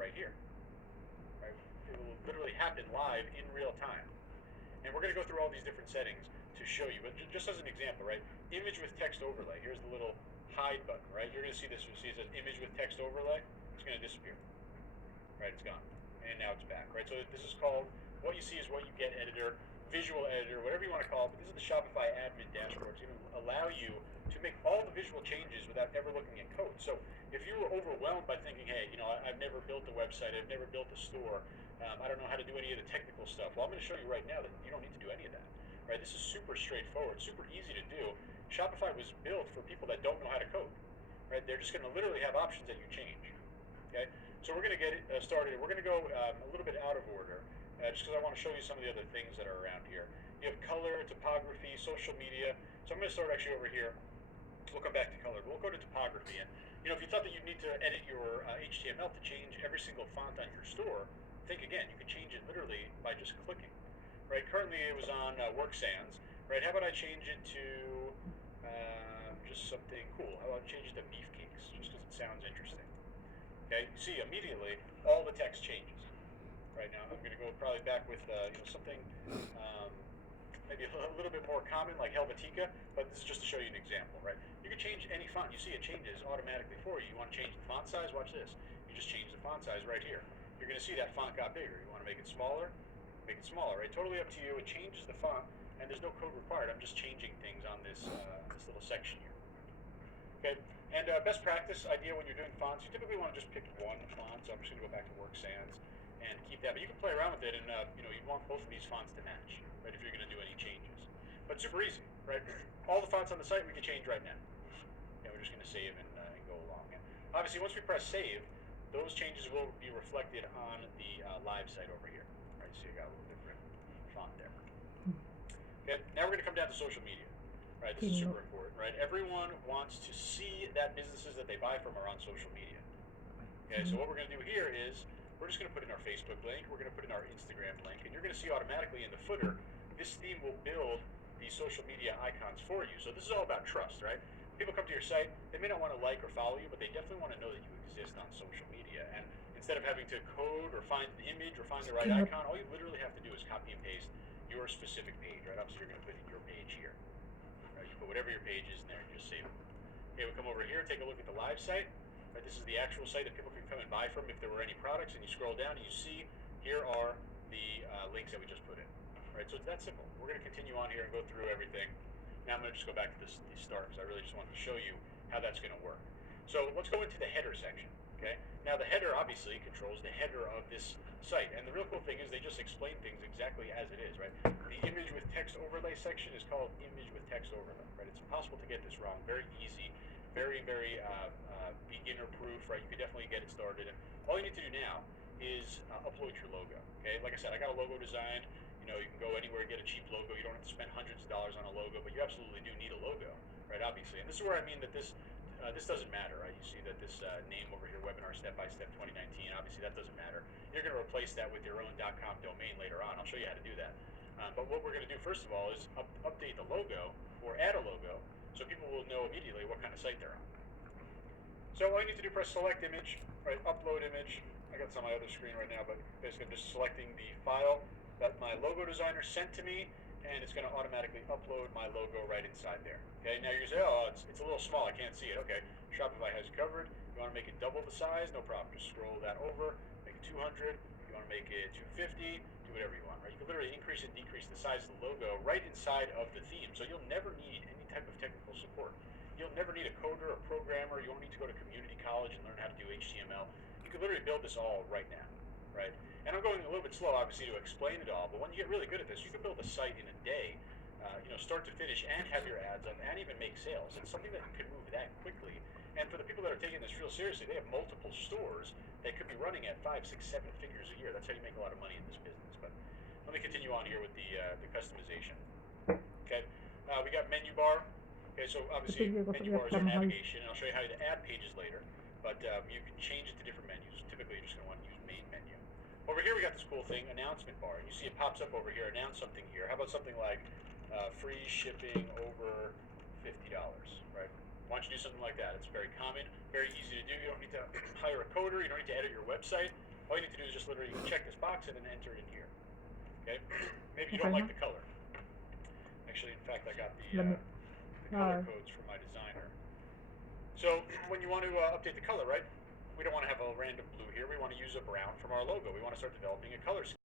right here. Right? It will literally happen live in real time. And we're going to go through all these different settings to show you. But just as an example, right? Image with text overlay. Here's the little hide button, right? You're going to see this. You'll see it says image with text overlay. It's going to disappear. Right? It's gone. And now it's back. Right? So this is called, what you see is what you get editor, visual editor, whatever you want to call it. But this is the Shopify admin dashboard. It's going to allow you to make all the visual changes without ever looking at code. So if you were overwhelmed by thinking, hey, I've never built a website, I've never built a store, I don't know how to do any of the technical stuff. Well, I'm going to show you right now that you don't need to do any of that. Right? This is super straightforward, super easy to do. Shopify was built for people that don't know how to code. Right? They're just going to literally have options that you change. Okay? So we're going to get it started. We're going to go a little bit out of order, just because I want to show you some of the other things that are around here. You have color, topography, social media. So I'm going to start actually over here. We'll come back to color, but we'll go to topography. And if you thought that you need to edit your HTML to change every single font on your store, think again. You can change it literally by just clicking. Right? Currently it was on Work Sans. Right? How about I change it to just something cool? How about I change it to beefcakes, just because it sounds interesting. Okay, you see immediately all the text changes. Right now, I'm going to go probably back with something maybe a little bit more common, like Helvetica, but this is just to show you an example, right? You can change any font. You see it changes automatically for you. You want to change the font size? Watch this. You just change the font size right here. You're going to see that font got bigger. You want to make it smaller? Make it smaller, right? Totally up to you. It changes the font, and there's no code required. I'm just changing things on this little section here. Okay, and best practice idea when you're doing fonts, you typically want to just pick one font. So I'm just going to go back to Work Sans and keep that. But you can play around with it, and you want both of these fonts to match, right? If you're going to do any changes, but super easy, right? All the fonts on the site we can change right now. And we're just going to save and go along. And obviously, once we press save, those changes will be reflected on the live site over here, right? So you got a little different font there. Okay, now we're going to come down to social media. Right, this is super important, right? Everyone wants to see that businesses that they buy from are on social media. Okay, so what we're going to do here is we're just going to put in our Facebook link, we're going to put in our Instagram link, and you're going to see automatically in the footer, this theme will build these social media icons for you. So this is all about trust, right? People come to your site, they may not want to like or follow you, but they definitely want to know that you exist on social media. And instead of having to code or find the image or find the right icon, all you literally have to do is copy and paste your specific page, right? Obviously, you're going to put in your page here. You put whatever your page is in there and just save it. Okay, we'll come over here, take a look at the live site. Right, this is the actual site that people can come and buy from if there were any products, and you scroll down and you see here are the links that we just put in. Right, so it's that simple. We're going to continue on here and go through everything. Now I'm going to just go back to the start because I really just wanted to show you how that's going to work. So let's go into the header section. Okay, now the header obviously controls the header of this site, and the real cool thing is they just explain things exactly as it is, right? The image with text overlay section is called image with text overlay, right? It's impossible to get this wrong. Very easy, very beginner proof, right? You can definitely get it started, and all you need to do now is upload your logo. Okay, like I said, I got a logo designed. You can go anywhere and get a cheap logo. You don't have to spend hundreds of dollars on a logo, but you absolutely do need a logo, right? Obviously, and this is where I mean that this doesn't matter, right? You see that this name over here, Webinar Step by Step 2019, obviously that doesn't matter. You're going to replace that with your own .com domain later on. I'll show you how to do that. But what we're going to do first of all is update the logo or add a logo so people will know immediately what kind of site they're on. So all you need to do, press select image, right? Upload image. I got this on my other screen right now, but basically I'm just selecting the file that my logo designer sent to me, and it's going to automatically upload my logo right inside there. Okay, now you're going to say, oh, it's a little small, I can't see it. Okay, Shopify has you covered. You want to make it double the size, no problem. Just scroll that over, make it 200. You want to make it 250, do whatever you want, right? You can literally increase and decrease the size of the logo right inside of the theme, so you'll never need any type of technical support. You'll never need a coder or programmer. You won't need to go to community college and learn how to do HTML. You can literally build this all right now, right? And I'm going a little bit slow, obviously, to explain it all, but when you get really good at this, you can build a site in a day, start to finish, and have your ads up, and even make sales. It's something that can move that quickly. And for the people that are taking this real seriously, they have multiple stores that could be running at 5, 6, 7 figures a year. That's how you make a lot of money in this business. But let me continue on here with the customization. Okay, we got menu bar. Okay, so obviously menu bars are navigation, and I'll show you how to add pages later. But you can change it to different menus. Typically, you're just going to want to use main menu. Over here, we got this cool thing, announcement bar. You see it pops up over here, announce something here. How about something like free shipping over $50, right? Why don't you do something like that? It's very common, very easy to do. You don't need to hire a coder. You don't need to edit your website. All you need to do is just literally check this box and then enter it in here. Okay? Maybe you don't like the color. Actually, in fact, I got the color codes from my designer. So when you want to update the color, right? We don't want to have a random blue here. We want to use a brown from our logo. We want to start developing a color scheme.